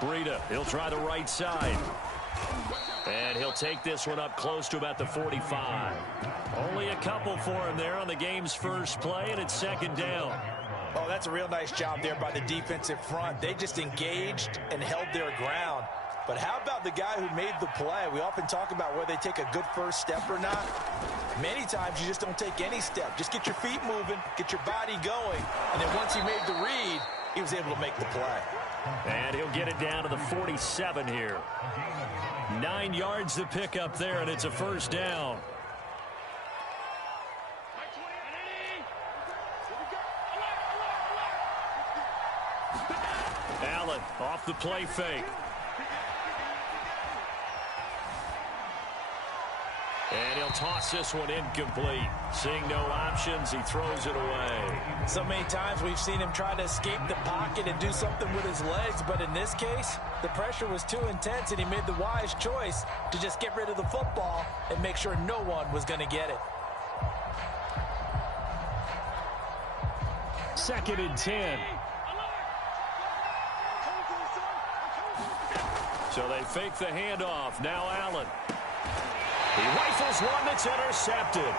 Breda, he'll try the right side. And he'll take this one up close to about the 45. Only a couple for him there on the game's first play, and it's second down. Oh, that's a real nice job there by the defensive front. They just engaged and held their ground. But how about the guy who made the play? We often talk about whether they take a good first step or not. Many times you just don't take any step. Just get your feet moving, get your body going, and then once he made the read, he was able to make the play. And he'll get it down to the 47 here. 9 yards to pick up there, and it's a first down. Allen off the play fake. And he'll toss this one incomplete. Seeing no options, he throws it away. So many times we've seen him try to escape the pocket and do something with his legs, but in this case, the pressure was too intense, and he made the wise choice to just get rid of the football and make sure no one was going to get it. 2nd and 10. So they fake the handoff. Now Allen. He rifles one that's intercepted.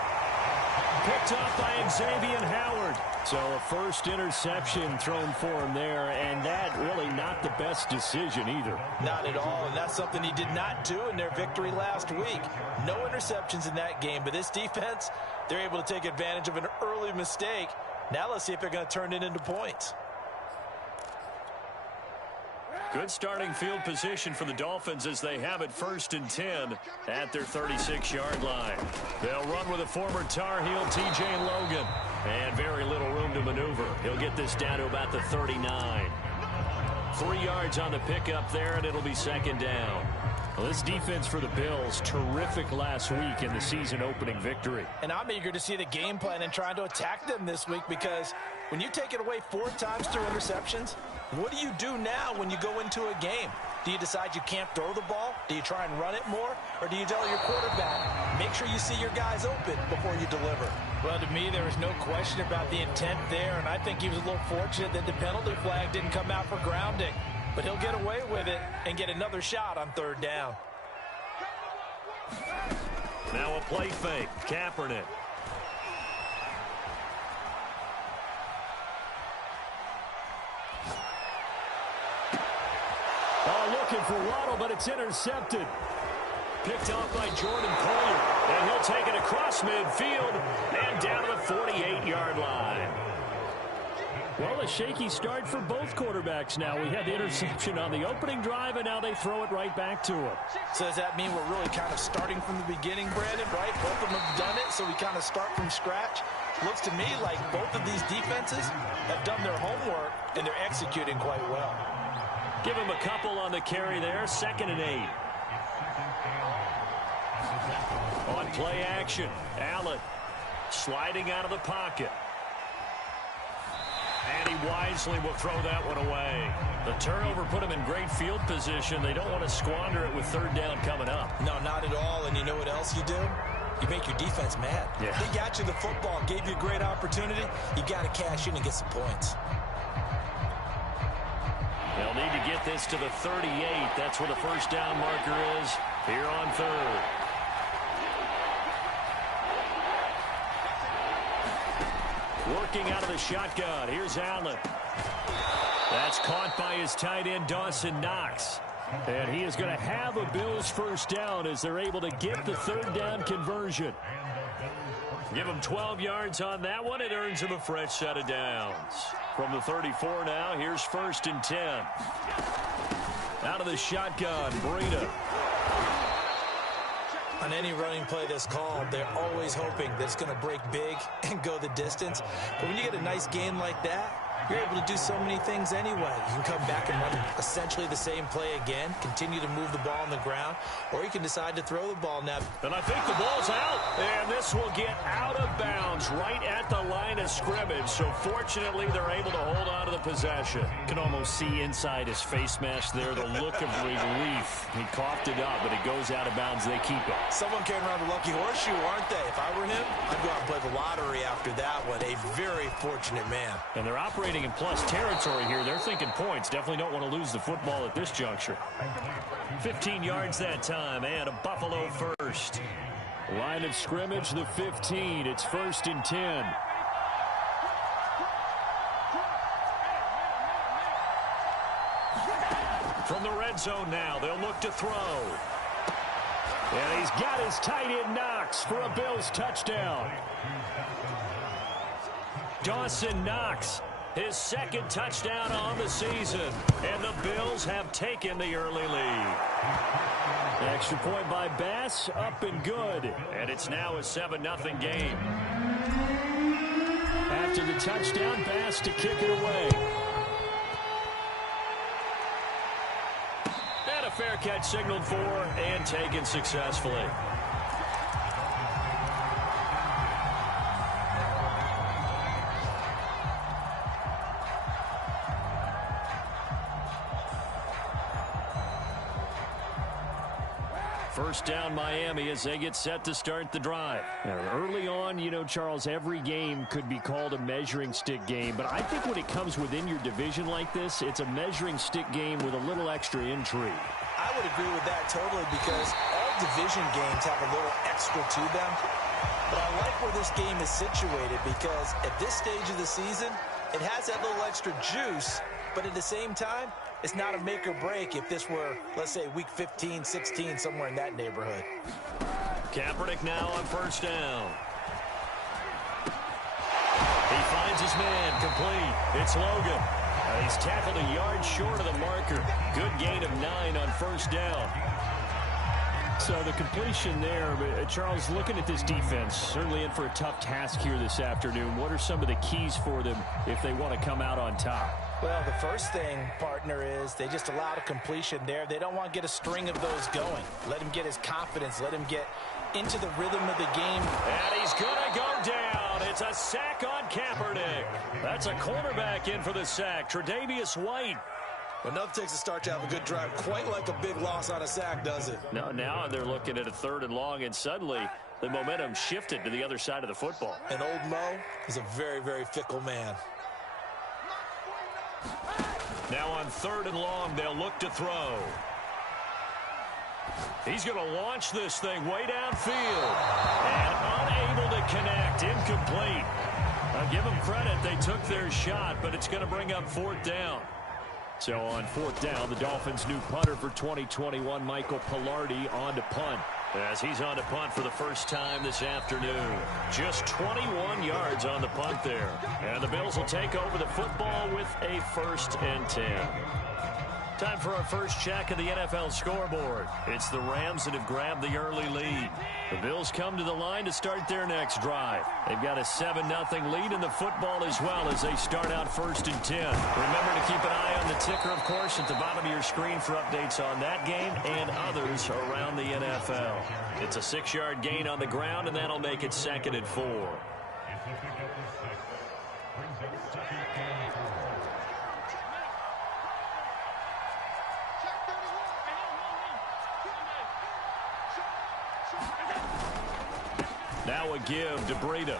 Picked off by Xavier Howard. So a first interception thrown for him there, and that really not the best decision either. Not at all, and that's something he did not do in their victory last week. No interceptions in that game, but this defense, they're able to take advantage of an early mistake. Now let's see if they're going to turn it into points. Good starting field position for the Dolphins as they have it 1st and 10 at their 36-yard line. They'll run with a former Tar Heel, T.J. Logan, and very little room to maneuver. He'll get this down to about the 39. 3 yards on the pickup there, and it'll be second down. Well, this defense for the Bills, terrific last week in the season-opening victory. And I'm eager to see the game plan and trying to attack them this week, because when you take it away 4 times through interceptions, what do you do now when you go into a game? Do you decide you can't throw the ball? Do you try and run it more? Or do you tell your quarterback, make sure you see your guys open before you deliver? Well, to me, there was no question about the intent there, and I think he was a little fortunate that the penalty flag didn't come out for grounding. But he'll get away with it and get another shot on 3rd down. Now a play fake. Kaepernick. Oh, looking for Waddle, but it's intercepted. Picked off by Jordan Poyer. And he'll take it across midfield and down to the 48-yard line. Well, a shaky start for both quarterbacks now. We had the interception on the opening drive, and now they throw it right back to him. So does that mean we're really kind of starting from the beginning, Brandon, right? Both of them have done it, so we kind of start from scratch. Looks to me like both of these defenses have done their homework, and they're executing quite well. Give him a couple on the carry there. 2nd and 8. On play action, Allen sliding out of the pocket. And he wisely will throw that one away. The turnover put him in great field position. They don't want to squander it with 3rd down coming up. No, not at all. And you know what else you do? You make your defense mad. Yeah. They got you the football, gave you a great opportunity. You got to cash in and get some points. They'll need to get this to the 38. That's where the first down marker is here on 3rd. Working out of the shotgun. Here's Allen. That's caught by his tight end, Dawson Knox. And he is going to have a Bills first down as they're able to get the 3rd down conversion. Give him 12 yards on that one. It earns him a fresh set of downs. From the 34 now, here's 1st and 10. Out of the shotgun, Breda. On any running play that's called, they're always hoping that it's going to break big and go the distance. But when you get a nice game like that, you're able to do so many things anyway. You can come back and run essentially the same play again, continue to move the ball on the ground, or you can decide to throw the ball now. And I think the ball's out, and this will get out of bounds right at the line of scrimmage. So fortunately, they're able to hold on to the possession. You can almost see inside his face mask there the look of relief. He coughed it up, but it goes out of bounds. They keep it. Someone carrying around the lucky horseshoe, aren't they? If I were him, I'd go out and play the lottery after that one. A very fortunate man. And they're operating in plus territory here. They're thinking points. Definitely don't want to lose the football at this juncture. 15 yards that time, and a Buffalo first. Line of scrimmage, the 15. It's 1st and 10. From the red zone now, they'll look to throw. And he's got his tight end Knox for a Bills touchdown. Dawson Knox, his second touchdown on the season. And the Bills have taken the early lead. Extra point by Bass, up and good. And it's now a 7-0 game. After the touchdown, Bass to kick it away. And a fair catch signaled for and taken successfully. First down Miami as they get set to start the drive. Now, early on, you know, Charles, every game could be called a measuring stick game. But I think when it comes within your division like this, it's a measuring stick game with a little extra intrigue. I would agree with that totally because all division games have a little extra to them. But I like where this game is situated because at this stage of the season, it has that little extra juice. But at the same time, it's not a make or break if this were, let's say, week 15, 16, somewhere in that neighborhood. Kaepernick now on first down. He finds his man complete. It's Logan. He's tackled a yard short of the marker. Good gain of 9 on first down. So the completion there, Charles, looking at this defense, certainly in for a tough task here this afternoon. What are some of the keys for them if they want to come out on top? Well, the first thing, partner, is they just allowed a completion there. They don't want to get a string of those going. Let him get his confidence. Let him get into the rhythm of the game. And he's going to go down. It's a sack on Kaepernick. That's a cornerback in for the sack, Tre'Davious White. Enough takes a start to have a good drive. Quite like a big loss on a sack, does it? No, now they're looking at a 3rd and long, and suddenly the momentum shifted to the other side of the football. And old Mo is a very, very fickle man. Now on 3rd and long, they'll look to throw. He's going to launch this thing way downfield. And unable to connect, incomplete. I'll give them credit, they took their shot, but it's going to bring up 4th down. So on 4th down, the Dolphins' new punter for 2021, Michael Pilardi, on to punt. As he's on to punt for the first time this afternoon. Just 21 yards on the punt there. And the Bills will take over the football with a 1st and 10. Time for our first check of the NFL scoreboard. It's the Rams that have grabbed the early lead. The Bills come to the line to start their next drive. They've got a 7-0 lead in the football as well as they start out 1st and 10. Remember to keep an eye on the ticker, of course, at the bottom of your screen for updates on that game and others around the NFL. It's a 6-yard gain on the ground, and that'll make it 2nd and 4. Now a give to Breida.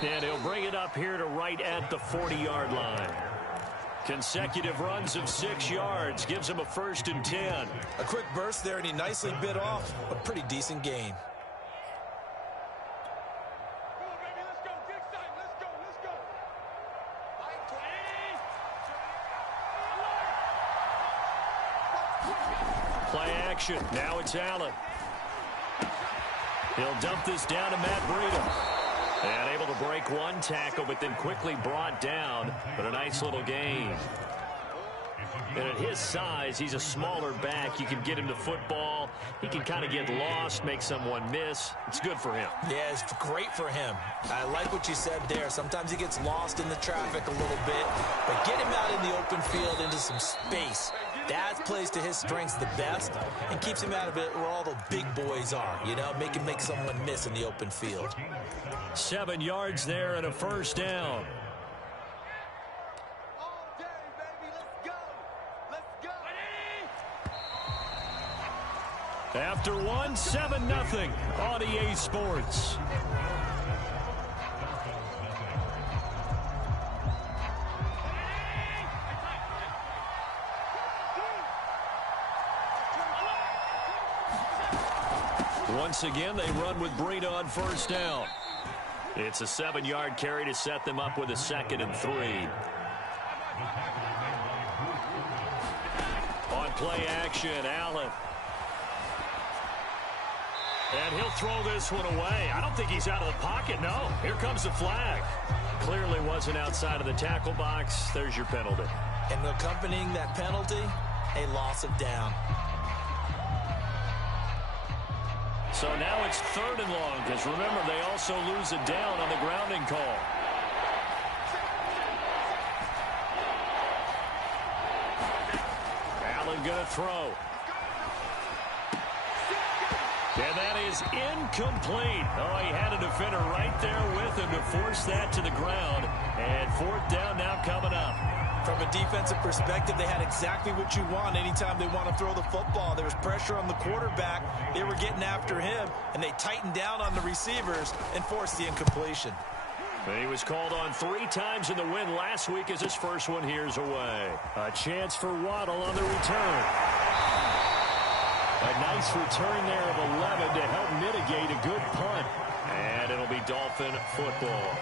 And he'll bring it up here to right at the 40-yard line. Consecutive runs of 6 yards gives him a 1st and 10. A quick burst there, and he nicely bit off a pretty decent gain. Play action. Now it's Allen. He'll dump this down to Matt Breida. And able to break one tackle, but then quickly brought down. But a nice little gain. And at his size, he's a smaller back. You can get him to football. He can kind of get lost, make someone miss. It's good for him. Yeah, it's great for him. I like what you said there. Sometimes he gets lost in the traffic a little bit. But get him out in the open field into some space. That plays to his strengths the best and keeps him out of it where all the big boys are, you know, make him make someone miss in the open field. 7 yards there and a 1st down. After one, 7-0 on EA Sports. Once again, they run with Breida on first down. It's a 7-yard carry to set them up with a 2nd and 3. On play action, Allen. And he'll throw this one away. I don't think he's out of the pocket, no. Here comes the flag. Clearly wasn't outside of the tackle box. There's your penalty. And accompanying that penalty, a loss of down. So now it's 3rd and long, because remember, they also lose a down on the grounding call. Allen going to throw. And that is incomplete. Oh, he had a defender right there with him to force that to the ground. And 4th down now coming up. From a defensive perspective, they had exactly what you want anytime they want to throw the football. There was pressure on the quarterback. They were getting after him, and they tightened down on the receivers and forced the incompletion. He was called on 3 times in the win last week as his first one here's away. A chance for Waddle on the return. A nice return there of 11 to help mitigate a good punt. And it'll be Dolphin football.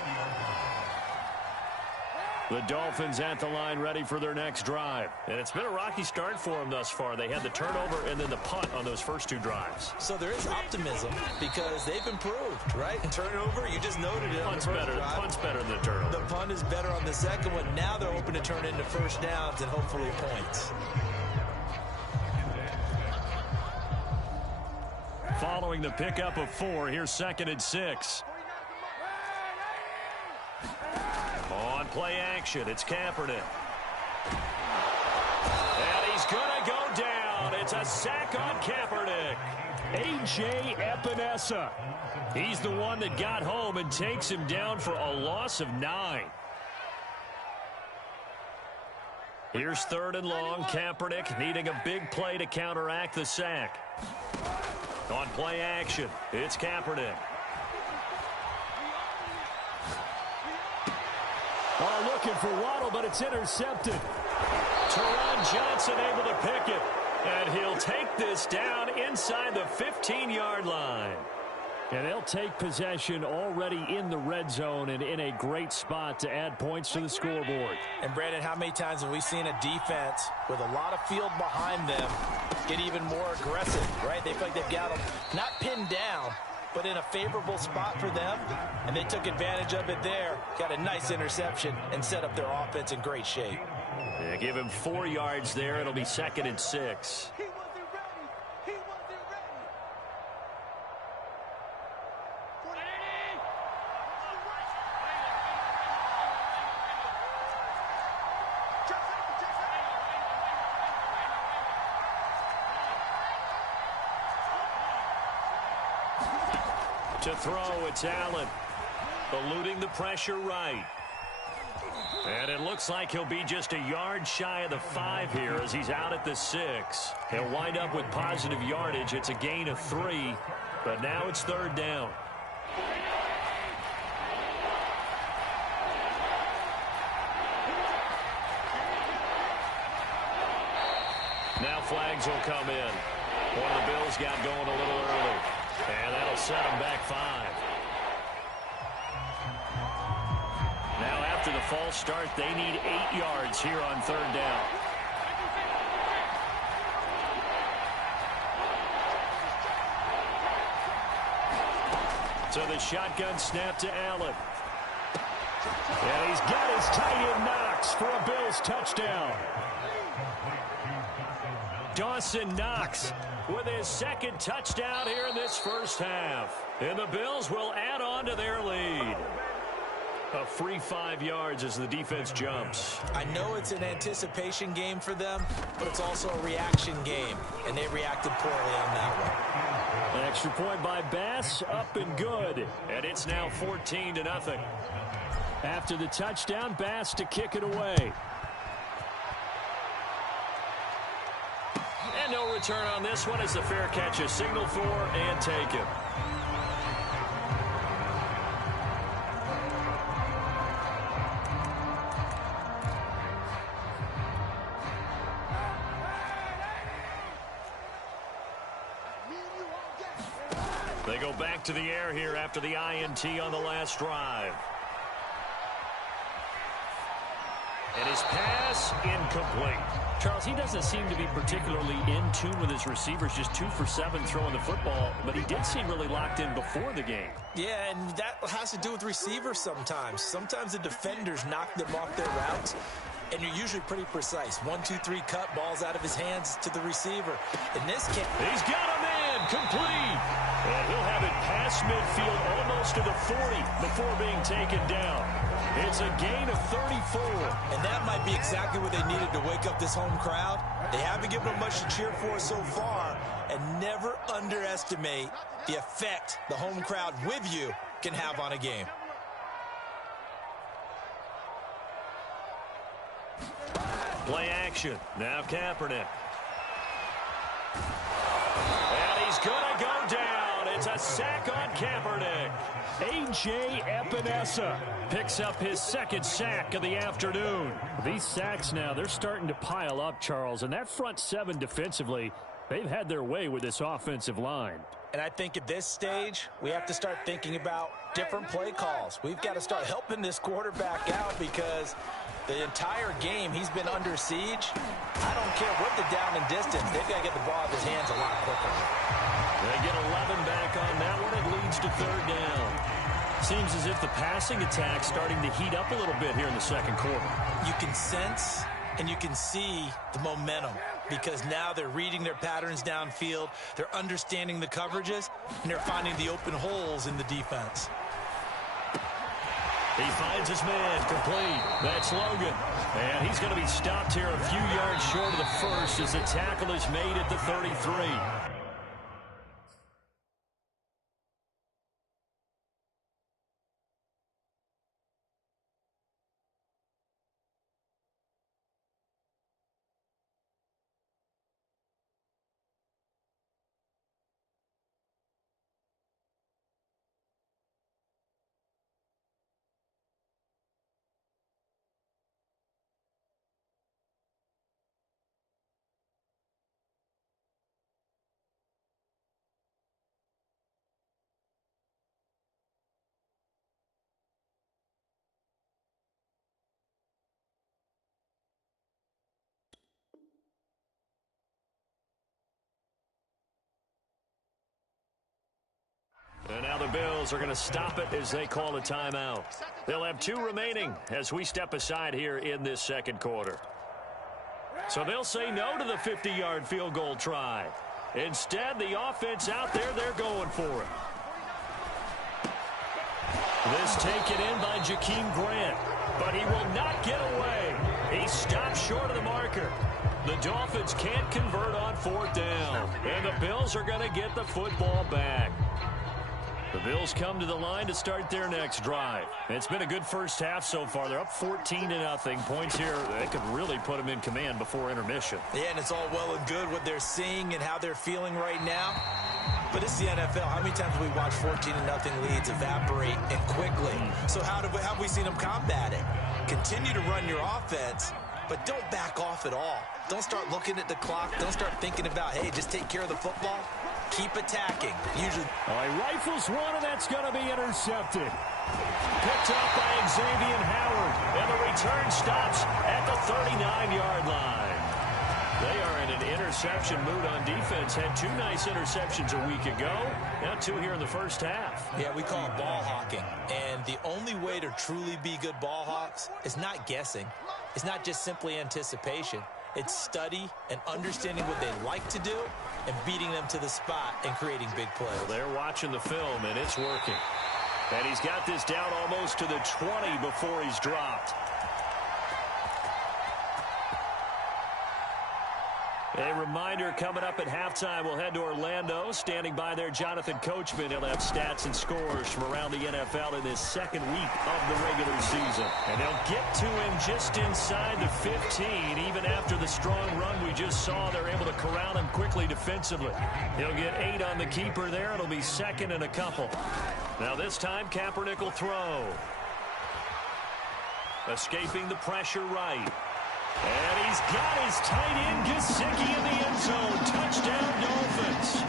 The Dolphins at the line ready for their next drive. And it's been a rocky start for them thus far. They had the turnover and then the punt on those first 2 drives. So there is optimism because they've improved, right? Turnover, you just noted it. Punt's better than the turnover. The punt is better on the second one. Now they're hoping to turn into first downs and hopefully points. Following the pickup of 4, here's 2nd and 6. On play action, it's Kaepernick. And he's going to go down. It's a sack on Kaepernick. A.J. Epinesa. He's the one that got home and takes him down for a loss of 9. Here's 3rd and long. Kaepernick needing a big play to counteract the sack. On play action, it's Kaepernick. Oh, looking for Waddle, but it's intercepted. Teron Johnson able to pick it. And he'll take this down inside the 15-yard line. And they'll take possession already in the red zone and in a great spot to add points to the scoreboard. And, Brandon, how many times have we seen a defense with a lot of field behind them get even more aggressive, right? They feel like they've got them not pinned down, but in a favorable spot for them, and they took advantage of it there, got a nice interception, and set up their offense in great shape. Yeah, give him 4 yards there. It'll be 2nd and 6. To throw, it's Allen. Eluding the pressure right. And it looks like he'll be just a yard shy of the 5 here as he's out at the 6. He'll wind up with positive yardage. It's a gain of 3, but now it's 3rd down. Now flags will come in. One of the Bills got going a little early. And that'll set them back 5. Now after the false start, they need 8 yards here on 3rd down. So the shotgun snap to Allen. And he's got his tight end Knox for a Bills touchdown. Dawson Knox with his 2nd touchdown here in this first half. And the Bills will add on to their lead. A free 5 yards as the defense jumps. I know it's an anticipation game for them, but it's also a reaction game, and they reacted poorly on that one. An extra point by Bass, up and good. And it's now 14-0. After the touchdown, Bass to kick it away. And no return on this one as the fair catch is signaled for and taken. They go back to the air here after the INT on the last drive. And his pass incomplete. Charles, he doesn't seem to be particularly in tune with his receivers, just 2 for 7 throwing the football, but he did seem really locked in before the game. Yeah, and that has to do with receivers sometimes. Sometimes the defenders knock them off their routes, and you're usually pretty precise. 1, 2, 3 cut, balls out of his hands to the receiver. In this case, he's got a man, complete. And he'll have it past midfield almost to the 40 before being taken down. It's a gain of 34. And that might be exactly what they needed to wake up this home crowd. They haven't given them much to cheer for so far. And never underestimate the effect the home crowd with you can have on a game. Play action. Now Kaepernick. And he's going to go down. It's a sack on Kaepernick. A.J. Epinesa picks up his second sack of the afternoon. These sacks now, they're starting to pile up, Charles. And that front seven defensively, they've had their way with this offensive line. And I think at this stage, we have to start thinking about different play calls. We've got to start helping this quarterback out because the entire game he's been under siege. I don't care what the down and distance. They've got to get the ball out of his hands a lot quicker. They get 11 back on that one. It leads to third down. Seems as if the passing attack's starting to heat up a little bit here in the second quarter. You can sense and you can see the momentum because now they're reading their patterns downfield, they're understanding the coverages, and they're finding the open holes in the defense. He finds his man, complete. That's Logan. And he's going to be stopped here a few yards short of the first as the tackle is made at the 33. And now the Bills are going to stop it as they call a timeout. They'll have 2 remaining as we step aside here in this second quarter. So they'll say no to the 50-yard field goal try. Instead, the offense out there, they're going for it. This taken in by Jakeem Grant, but he will not get away. He stops short of the marker. The Dolphins can't convert on 4th down, and the Bills are going to get the football back. The Bills come to the line to start their next drive. It's been a good first half so far. They're up 14-0. Points here, they could really put them in command before intermission. Yeah, and it's all well and good what they're seeing and how they're feeling right now. But it's the NFL. How many times have we watched 14-0 leads evaporate and quickly? So how have we seen them combat it? Continue to run your offense, but don't back off at all. Don't start looking at the clock. Don't start thinking about, hey, just take care of the football. Keep attacking. Usually. He rifles one, and that's going to be intercepted. Picked up by Xavier Howard, and the return stops at the 39-yard line. They are in an interception mood on defense. Had 2 nice interceptions a week ago. Now 2 here in the first half. Yeah, we call it ball hawking. And the only way to truly be good ball hawks is not guessing. It's not just simply anticipation. It's study and understanding what they like to do and beating them to the spot and creating big plays. Well, they're watching the film, and it's working. And he's got this down almost to the 20 before he's dropped. A reminder, coming up at halftime, we'll head to Orlando. Standing by there, Jonathan Coachman. He'll have stats and scores from around the NFL in this second week of the regular season. And they'll get to him just inside the 15. Even after the strong run we just saw, they're able to corral him quickly defensively. He'll get 8 on the keeper there. It'll be second and a couple. Now this time, Kaepernick will throw. Escaping the pressure right. And he's got his tight end, Gesicki, in the end zone. Touchdown, Dolphins.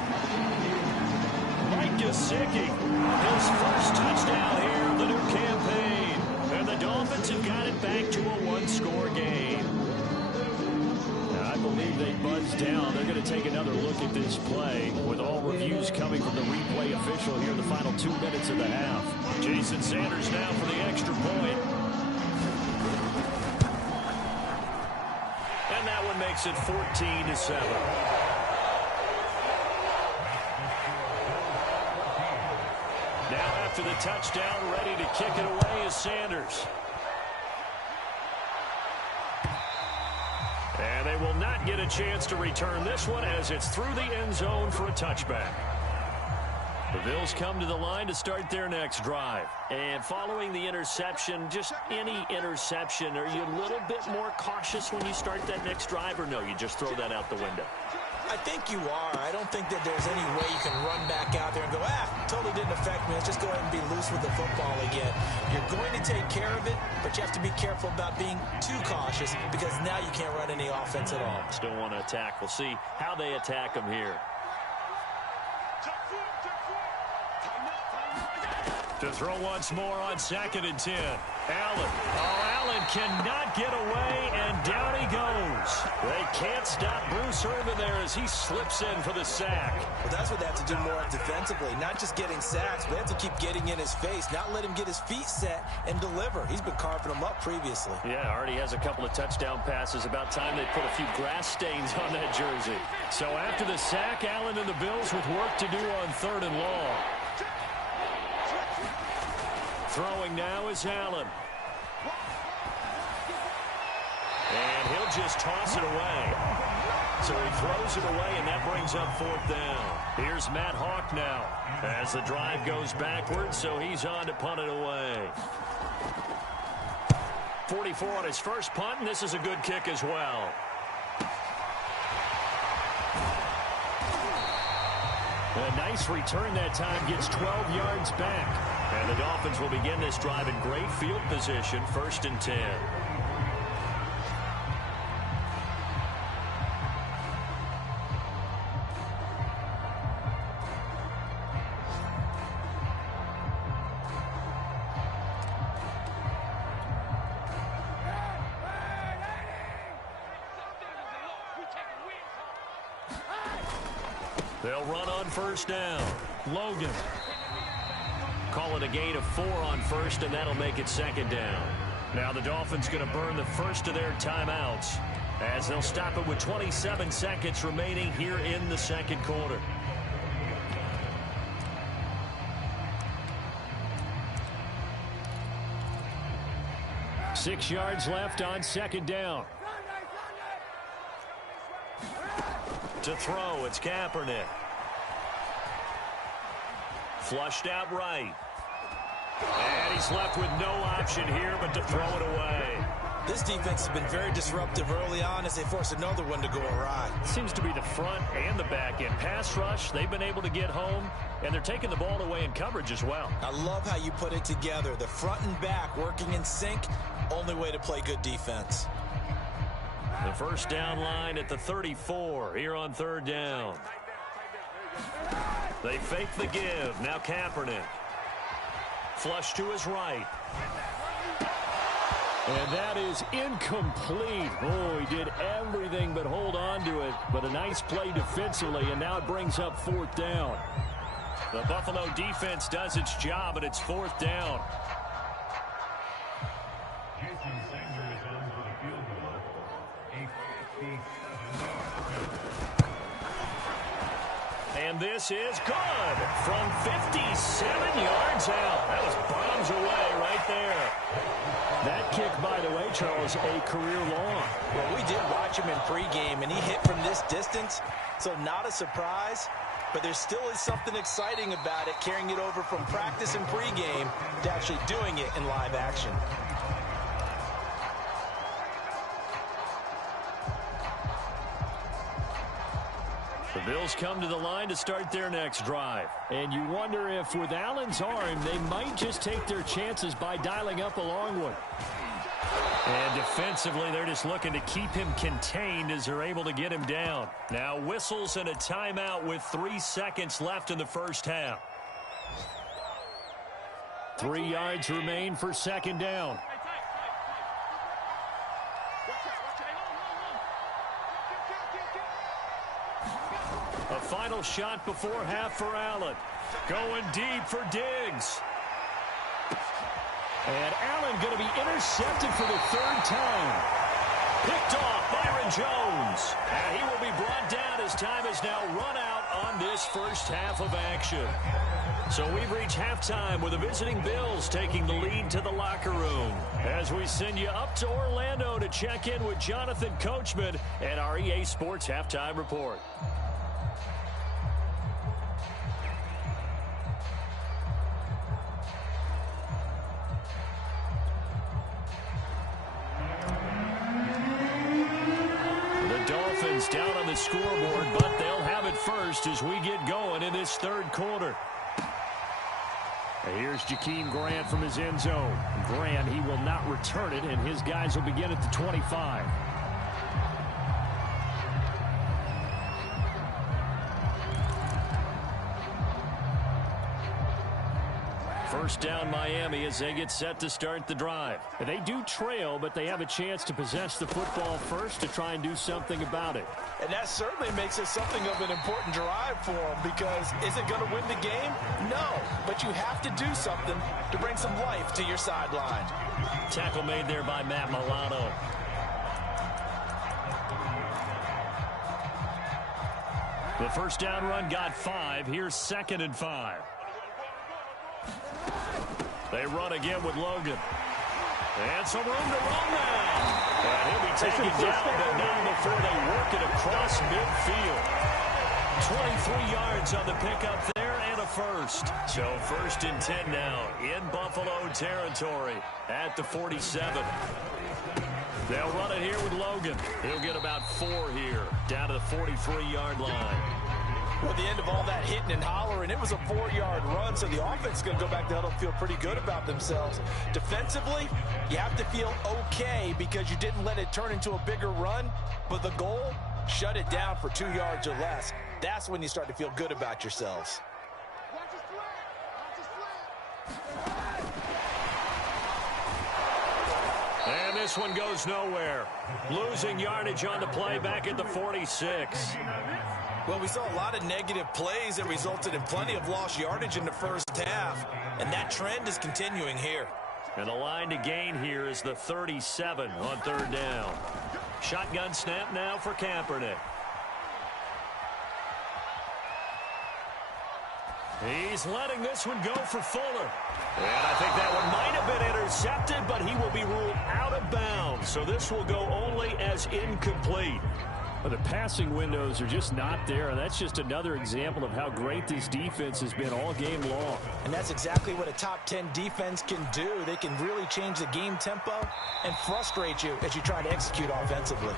Mike Gesicki, his first touchdown here of the new campaign. And the Dolphins have got it back to a one-score game. Now, I believe they buzzed down. They're going to take another look at this play with all reviews coming from the replay official here in the final 2 minutes of the half. Jason Sanders now for the extra point. And that one makes it 14-7. Now after the touchdown, ready to kick it away is Sanders. And they will not get a chance to return this one as it's through the end zone for a touchback. The Bills come to the line to start their next drive. And following the interception, just any interception, are you a little bit more cautious when you start that next drive, or no, you just throw that out the window? I think you are. I don't think that there's any way you can run back out there and go, totally didn't affect me. Let's just go ahead and be loose with the football again. You're going to take care of it, but you have to be careful about being too cautious because now you can't run any offense at all. Still want to attack. We'll see how they attack them here. To throw once more on 2nd and 10. Allen. Oh, Allen cannot get away, and down he goes. They can't stop Bruce Irvin there as he slips in for the sack. Well, that's what they have to do more defensively. Not just getting sacks, but they have to keep getting in his face, not let him get his feet set and deliver. He's been carving them up previously. Yeah, already has a couple of touchdown passes. About time they put a few grass stains on that jersey. So after the sack, Allen and the Bills with work to do on 3rd and long. Throwing now is Allen. And he'll just toss it away. So he throws it away, and that brings up 4th down. Here's Matt Hawk now as the drive goes backwards, so he's on to punt it away. 44 on his first punt, and this is a good kick as well. A nice return that time, gets 12 yards back. And the Dolphins will begin this drive in great field position, 1st and 10. They'll run on 1st down. Logan. Call it a gain of 4 on 1st, and that'll make it 2nd down. Now the Dolphins going to burn the first of their timeouts as they'll stop it with 27 seconds remaining here in the second quarter. Six yards left on 2nd down. To throw, it's Kaepernick. Flushed out right. And he's left with no option here but to throw it away. This defense has been very disruptive early on as they force another one to go awry. Seems to be the front and the back end. Pass rush, they've been able to get home, and they're taking the ball away in coverage as well. I love how you put it together. The front and back working in sync, only way to play good defense. The 1st down line at the 34 here on 3rd down. They fake the give. Now Kaepernick. Flush to his right. And that is incomplete. Oh, he did everything but hold on to it. But a nice play defensively, and now it brings up 4th down. The Buffalo defense does its job, and it's 4th down. And this is good from 57 yards out. That was bombs away right there. That kick, by the way, Charles, a career long. Well, we did watch him in pregame, and he hit from this distance, so not a surprise. But there still is something exciting about it, carrying it over from practice and pregame to actually doing it in live action. The Bills come to the line to start their next drive. And you wonder if with Allen's arm, they might just take their chances by dialing up a long one. And defensively, they're just looking to keep him contained as they're able to get him down. Now whistles and a timeout with 3 seconds left in the first half. 3 yards remain for second down. A final shot before half for Allen. Going deep for Diggs. And Allen going to be intercepted for the 3rd time. Picked off Byron Jones. And he will be brought down as time is now run out on this first half of action. So we've reached halftime with the visiting Bills taking the lead to the locker room. As we send you up to Orlando to check in with Jonathan Coachman and our EA Sports Halftime Report. Down on the scoreboard, but they'll have it first as we get going in this 3rd quarter. And here's Jakeem Grant from his end zone. Grant, he will not return it, and his guys will begin at the 25. First down Miami as they get set to start the drive. And they do trail, but they have a chance to possess the football first to try and do something about it. And that certainly makes it something of an important drive for them, because is it going to win the game? No, but you have to do something to bring some life to your sideline. Tackle made there by Matt Milano. The first down run got 5. Here's 2nd and 5. They run again with Logan. And some room to run now. And he'll be taken down, but not before they work it across midfield. 23 yards on the pickup there and a first. So 1st and 10 now in Buffalo territory at the 47. They'll run it here with Logan. He'll get about 4 here down to the 43-yard line. Well, at the end of all that hitting and hollering, it was a 4-yard run, so the offense is going to go back to huddle and feel pretty good about themselves. Defensively, you have to feel okay because you didn't let it turn into a bigger run, but the goal, shut it down for 2 yards or less. That's when you start to feel good about yourselves. And this one goes nowhere. Losing yardage on the play back at the 46. Well, we saw a lot of negative plays that resulted in plenty of lost yardage in the first half, and that trend is continuing here. And the line to gain here is the 37 on 3rd down. Shotgun snap now for Kaepernick. He's letting this one go for Fuller. And I think that one might have been intercepted, but he will be ruled out of bounds. So this will go only as incomplete. Well, the passing windows are just not there, and that's just another example of how great this defense has been all game long. And that's exactly what a top 10 defense can do. They can really change the game tempo and frustrate you as you try to execute offensively.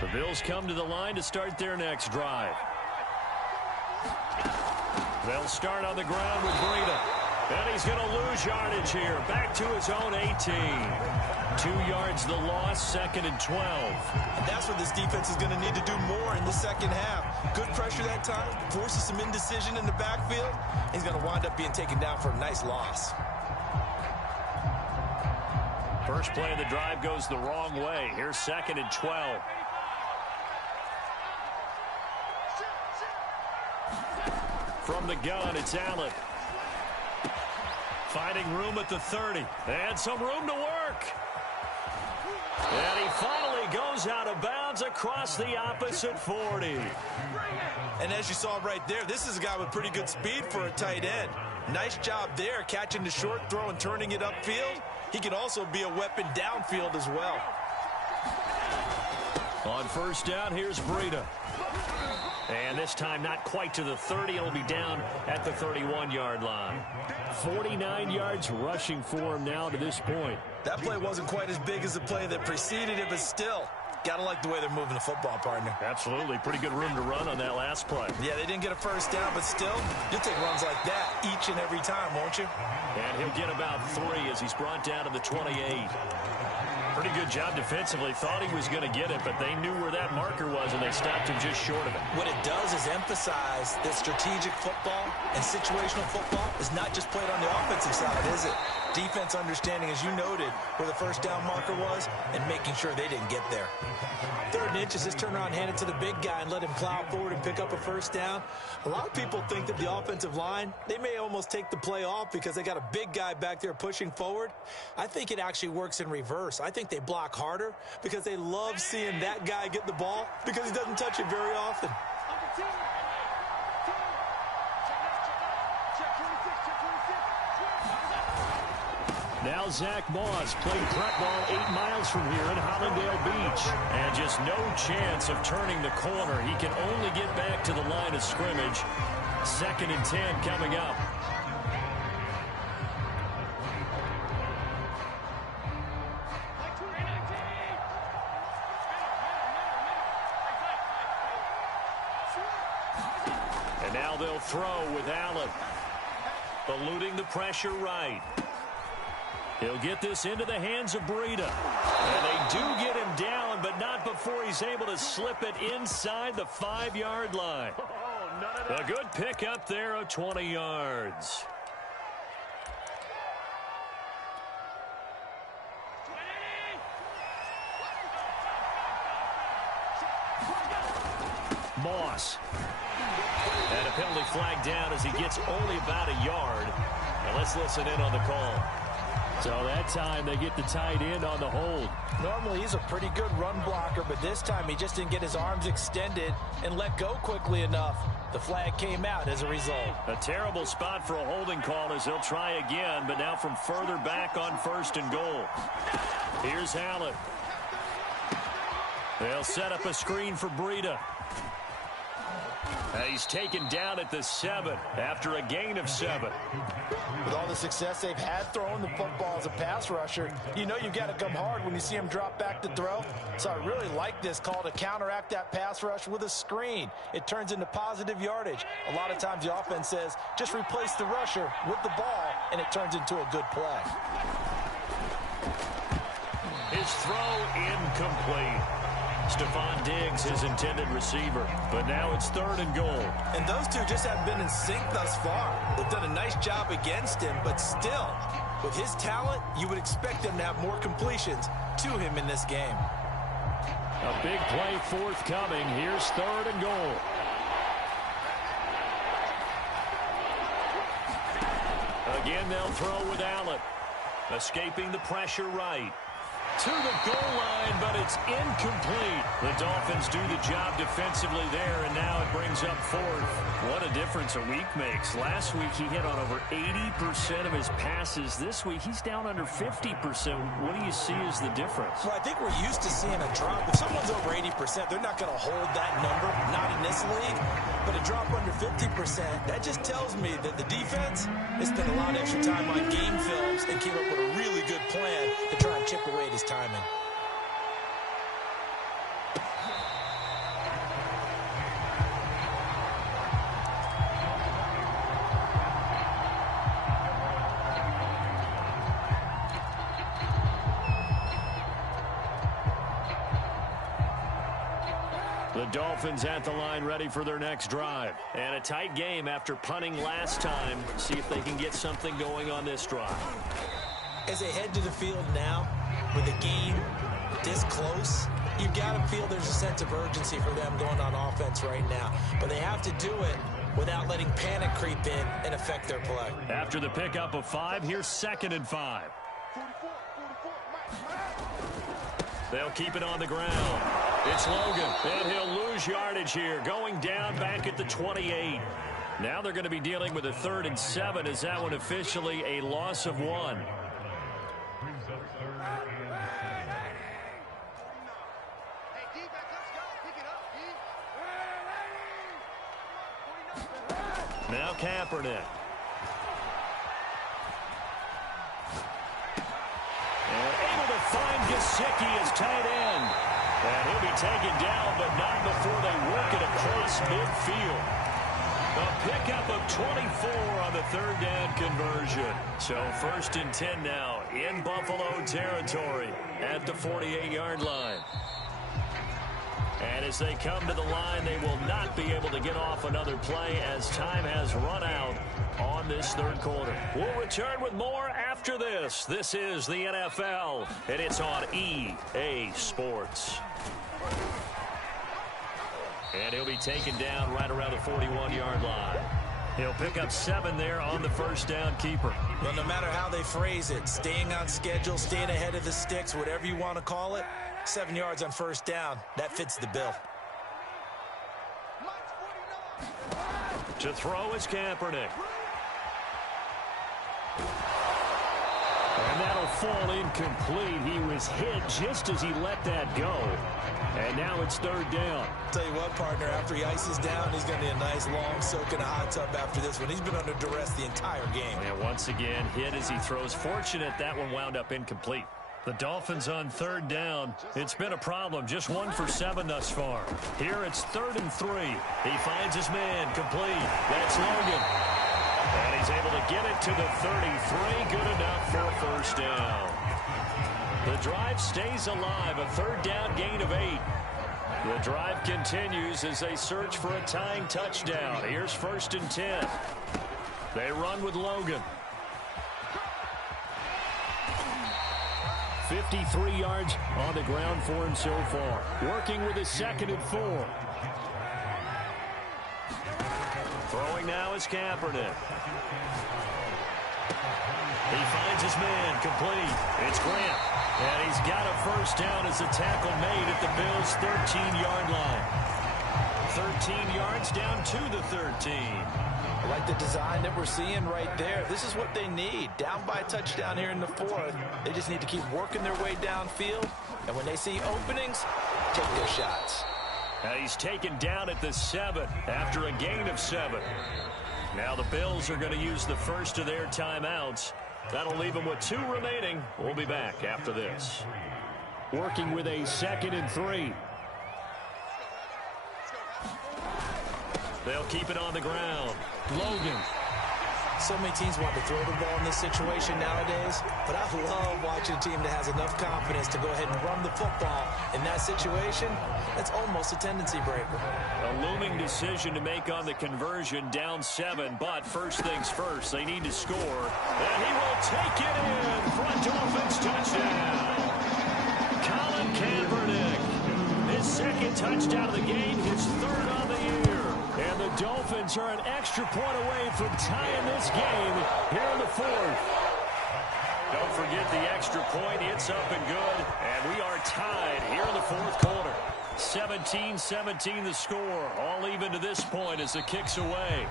The Bills come to the line to start their next drive. They'll start on the ground with Breida. And he's going to lose yardage here. Back to his own 18. 2 yards the loss, 2nd and 12. And that's what this defense is going to need to do more in the second half. Good pressure that time. Forces some indecision in the backfield. He's going to wind up being taken down for a nice loss. First play of the drive goes the wrong way. Here's 2nd and 12. From the gun, it's Allen. Finding room at the 30. And some room to work. And he finally goes out of bounds across the opposite 40. And as you saw right there, this is a guy with pretty good speed for a tight end. Nice job there, catching the short throw and turning it upfield. He can also be a weapon downfield as well. On first down, here's Breida. And this time not quite to the 30. It'll be down at the 31-yard line. 49 yards rushing for him now to this point. That play wasn't quite as big as the play that preceded it, but still, gotta like the way they're moving the football, partner. Absolutely. Pretty good room to run on that last play. Yeah, they didn't get a first down, but still, you'll take runs like that each and every time, won't you? And he'll get about 3 as he's brought down to the 28. Pretty good job defensively. Thought he was going to get it, but they knew where that marker was, and they stopped him just short of it. What it does is emphasize that strategic football and situational football is not just played on the offensive side, is it? Defense understanding, as you noted, where the first down marker was and making sure they didn't get there. 3rd and inches, just turn around, hand it to the big guy and let him plow forward and pick up a first down. A lot of people think that the offensive line, they may almost take the play off because they got a big guy back there pushing forward. I think it actually works in reverse. I think they block harder because they love seeing that guy get the ball because he doesn't touch it very often. Now Zach Moss played prep ball 8 miles from here in Hollandale Beach. And just no chance of turning the corner. He can only get back to the line of scrimmage. 2nd and 10 coming up. And now they'll throw with Allen. Eluding the pressure right. He'll get this into the hands of Breida. And they do get him down, but not before he's able to slip it inside the 5-yard line. A good pick up there of 20 yards. Moss. And a penalty flag down as he gets only about a yard. Now let's listen in on the call. So that time they get the tight end on the hold. Normally he's a pretty good run blocker, but this time he just didn't get his arms extended and let go quickly enough. The flag came out as a result. A terrible spot for a holding call as he'll try again, but now from further back on 1st and goal. Here's Allen. They'll set up a screen for Breida. He's taken down at the 7 after a gain of 7. With all the success they've had throwing the football as a pass rusher, you know you've got to come hard when you see him drop back to throw. So I really like this call to counteract that pass rush with a screen. It turns into positive yardage. A lot of times the offense says, just replace the rusher with the ball, and it turns into a good play. His throw incomplete. Stephon Diggs, his intended receiver. But now it's 3rd and goal. And those two just haven't been in sync thus far. They've done a nice job against him, but still, with his talent, you would expect them to have more completions to him in this game. A big play forthcoming. Here's 3rd and goal. Again, they'll throw with Allen. Escaping the pressure right. To the goal line, but it's incomplete. The Dolphins do the job defensively there, and now it brings up 4th. What a difference a week makes. Last week, he hit on over 80% of his passes. This week, he's down under 50%. What do you see as the difference? Well, I think we're used to seeing a drop. If someone's over 80%, they're not going to hold that number, not in this league. But a drop under 50%, that just tells me that the defense has spent a lot of extra time on game films and came up with a really good plan to try and chip away at his timing. The Dolphins at the line ready for their next drive. And a tight game after punting last time. See if they can get something going on this drive. As they head to the field now, with the game this close, you've got to feel there's a sense of urgency for them going on offense right now. But they have to do it without letting panic creep in and affect their play. After the pickup of 5, here's 2nd and 5. They'll keep it on the ground. It's Logan, and he'll lose yardage here, going down back at the 28. Now they're going to be dealing with a 3rd and 7. Is that one officially a loss of 1? Now Kaepernick. And able to find Gesicki as tight end. And he'll be taken down, but not before they work it across midfield. A pickup of 24 on the 3rd down conversion. So 1st and 10 now in Buffalo territory at the 48-yard line. And as they come to the line, they will not be able to get off another play as time has run out on this 3rd quarter. We'll return with more after this. This is the NFL, and it's on EA Sports. And he'll be taken down right around the 41-yard line. He'll pick up 7 there on the 1st down keeper. Well, no matter how they phrase it, staying on schedule, staying ahead of the sticks, whatever you want to call it, 7 yards on 1st down, that fits the bill. To throw is Kaepernick. And that'll fall incomplete. He was hit just as he let that go. And now it's 3rd down. Tell you what, partner, after he ices down, he's going to need a nice long soak in a hot tub after this one. He's been under duress the entire game. And once again, hit as he throws. Fortunate that one wound up incomplete. The Dolphins on 3rd down. It's been a problem. Just 1 for 7 thus far. Here it's 3rd and 3. He finds his man complete. That's Logan. And he's able to get it to the 33. Good enough for a 1st down. The drive stays alive. A 3rd down gain of 8. The drive continues as they search for a tying touchdown. Here's 1st and 10. They run with Logan. 53 yards on the ground for him so far. Working with a 2nd and 4. Throwing now is Kaepernick. He finds his man complete. It's Grant. And he's got a 1st down as the tackle made at the Bills' 13-yard line. 13 yards down to the 13. I like the design that we're seeing right there. This is what they need. Down by a touchdown here in the 4th. They just need to keep working their way downfield. And when they see openings, take their shots. Now he's taken down at the 7 after a gain of 7. Now the Bills are going to use the first of their timeouts. That'll leave them with 2 remaining. We'll be back after this. Working with a 2nd and 3. They'll keep it on the ground. Logan. So many teams want to throw the ball in this situation nowadays, but I love watching a team that has enough confidence to go ahead and run the football. In that situation, that's almost a tendency breaker. A looming decision to make on the conversion, down 7, but first things first, they need to score. And he will take it in for a Dolphins touchdown. Colin Kaepernick, his 2nd touchdown of the game, his 3rd on the year. And the Dolphins are an extra point away from tying this game here in the 4th. Don't forget the extra point. It's up and good. And we are tied here in the 4th quarter. 17-17 the score. All even to this point as the kick's away.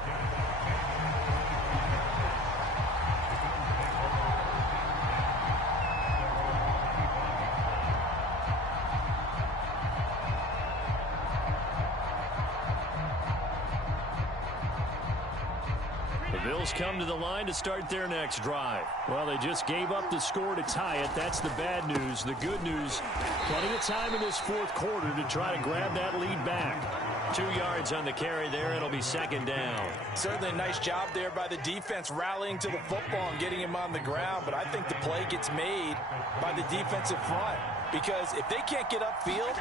Bills come to the line to start their next drive. Well, they just gave up the score to tie it. That's the bad news. The good news, plenty of time in this 4th quarter to try to grab that lead back. 2 yards on the carry there. It'll be 2nd down. Certainly a nice job there by the defense rallying to the football and getting him on the ground, but I think the play gets made by the defensive front. Because if they can't get upfield,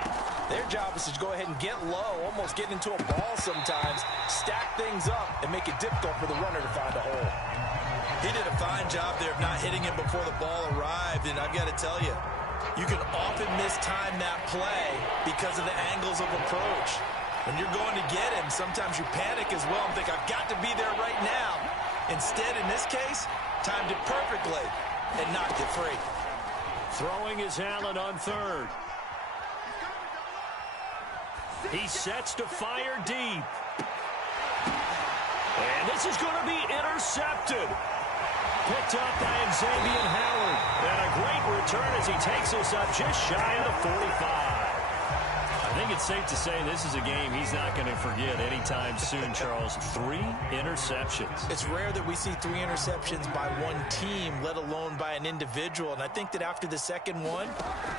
their job is to go ahead and get low, almost get into a ball sometimes, stack things up, and make it difficult for the runner to find a hole. He did a fine job there of not hitting him before the ball arrived, and I've got to tell you, you can often mistime that play because of the angles of approach. When you're going to get him, sometimes you panic as well and think, I've got to be there right now. Instead, in this case, timed it perfectly and knocked it free. Throwing is Allen on third. He sets to fire deep. And this is going to be intercepted. Picked up by Xavier Howard. And a great return as he takes us up just shy of the 45. I think it's safe to say this is a game he's not going to forget anytime soon, Charles. 3 interceptions. It's rare that we see 3 interceptions by one team, let alone by an individual. And I think that after the second one,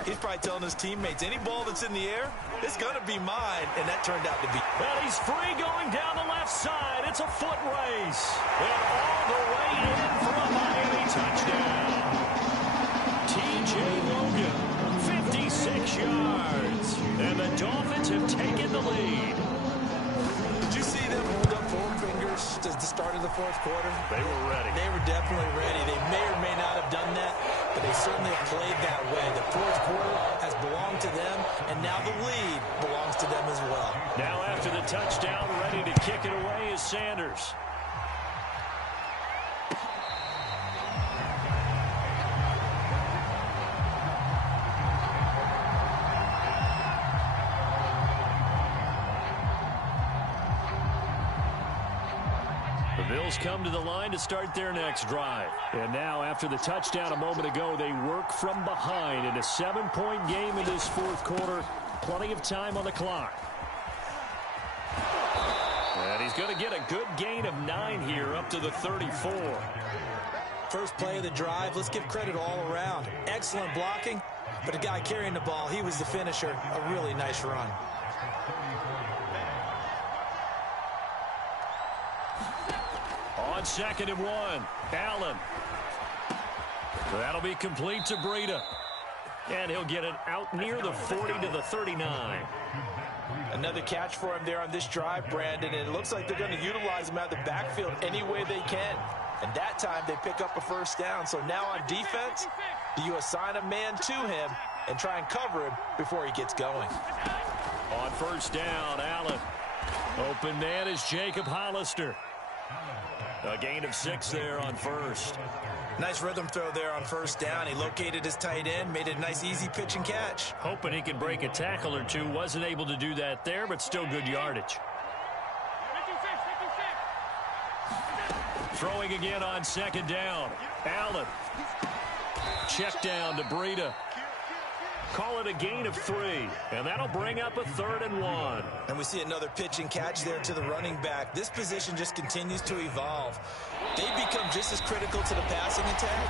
he's probably telling his teammates, any ball that's in the air, it's going to be mine. And that turned out to be. Well, he's free going down the left side. It's a foot race. And all the way in for a Miami touchdown. T.J. Logan, 56 yards. And the Dolphins have taken the lead. Did you see them hold up 4 fingers at the start of the fourth quarter? They were ready. They were definitely ready. They may or may not have done that, but they certainly have played that way. The fourth quarter has belonged to them, and now the lead belongs to them as well. Now after the touchdown, ready to kick it away is Sanders. Bills come to the line to start their next drive. And now, after the touchdown a moment ago, they work from behind in a 7-point game in this fourth quarter. Plenty of time on the clock. And he's going to get a good gain of 9 here, up to the 34. First play of the drive, let's give credit all around. Excellent blocking, but the guy carrying the ball, he was the finisher. A really nice run. On 2nd and 1, Allen. That'll be complete to Breida. And he'll get it out near the 40 to the 39. Another catch for him there on this drive, Brandon, and it looks like they're going to utilize him out of the backfield any way they can. And that time they pick up a first down. So now on defense, do you assign a man to him and try and cover him before he gets going? On first down, Allen. Open man is Jacob Hollister. A gain of 6 there on first. Nice rhythm throw there on first down. He located his tight end, made it a nice easy pitch and catch. Hoping he could break a tackle or two. Wasn't able to do that there, but still good yardage. Throwing again on 2nd down. Allen. Check down to Breida. Call it a gain of 3, and that'll bring up a 3rd and 1. And we see another pitch and catch there to the running back. This position just continues to evolve. They become just as critical to the passing attack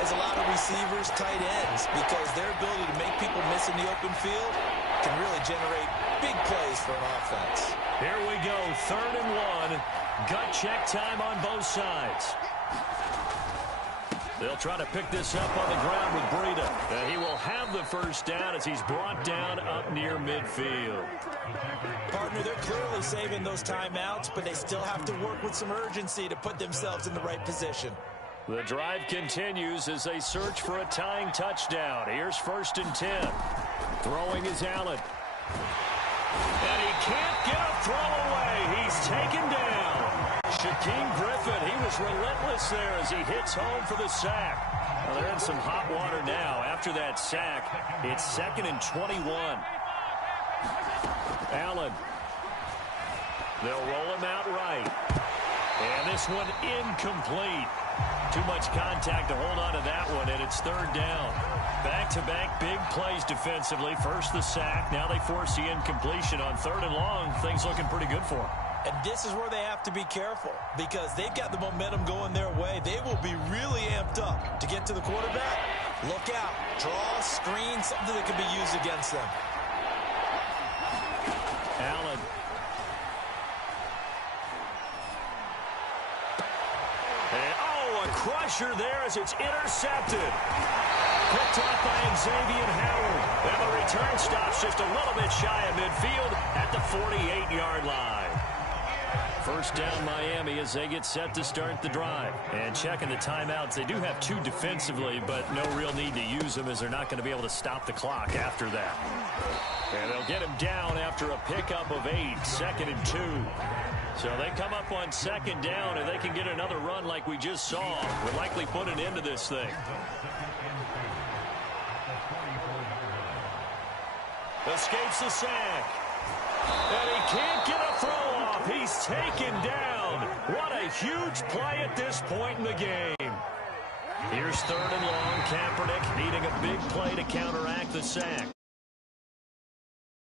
as a lot of receivers, tight ends, because their ability to make people miss in the open field can really generate big plays for an offense. Here we go, 3rd and 1. Gut check time on both sides. They'll try to pick this up on the ground with Breida. And he will have the first down as he's brought down up near midfield. Partner, they're clearly saving those timeouts, but they still have to work with some urgency to put themselves in the right position. The drive continues as they search for a tying touchdown. Here's 1st and 10. Throwing is Allen. And he can't get a throw away. He's taken down. Shaquem Griffin, he was relentless there as he hits home for the sack. Well, they're in some hot water now. After that sack, it's 2nd and 21. Allen. They'll roll him out right. And this one incomplete. Too much contact to hold on to that one, and it's 3rd down. Back-to-back big plays defensively. First the sack, now they force the incompletion on 3rd and long. Things looking pretty good for them. And this is where they have to be careful because they've got the momentum going their way. They will be really amped up to get to the quarterback. Look out. Draw, screen, something that can be used against them. Allen. And, a crusher there as it's intercepted. Picked up by Xavier Howard. And the return stops just a little bit shy of midfield at the 48-yard line. First down Miami as they get set to start the drive. And checking the timeouts, they do have 2 defensively, but no real need to use them as they're not going to be able to stop the clock after that. And they'll get him down after a pickup of 8, 2nd and 2. So they come up on 2nd down, and they can get another run like we just saw. Would likely put an end to this thing. Escapes the sack. And he can't get a throw off. He's taken down. What a huge play at this point in the game. Here's 3rd and long. Kaepernick needing a big play to counteract the sack.